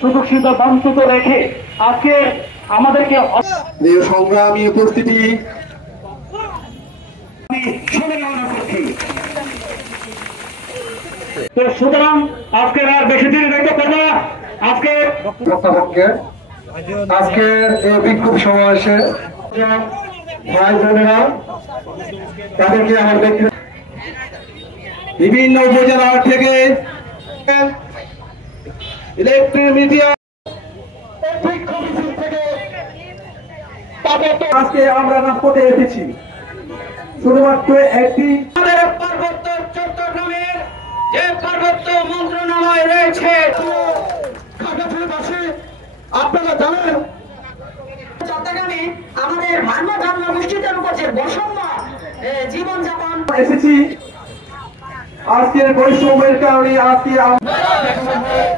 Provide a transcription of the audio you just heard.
সুযোগ সুবিধা বঞ্চিত রেখে আজকে আমাদেরকে সংগ্রামী উপস্থিতি তো সুতরাং আজকের আর বেশি দিন রেখে কথা আজকে আজকের এই বিক্ষোভ সমাবেশে ভাই বোনেরা তাদেরকে আমার বিভিন্ন উপজেলা থেকে ইলেকট্রিক মিডিয়া আজকে আমরা রাজপথে এসেছি শুধুমাত্র একটি পার্বত্য চট্টগ্রামের যে পার্বত্য মন্ত্রণালয় রয়েছে আপনারা জানেন চট্টগ্রামে আমাদের ভান্ন ধর্ম গোষ্ঠীদের উপর যে বৈষম্য জীবনযাপন এসেছি আজকের বৈষম্যের কারণে আজকে আন্দোলনের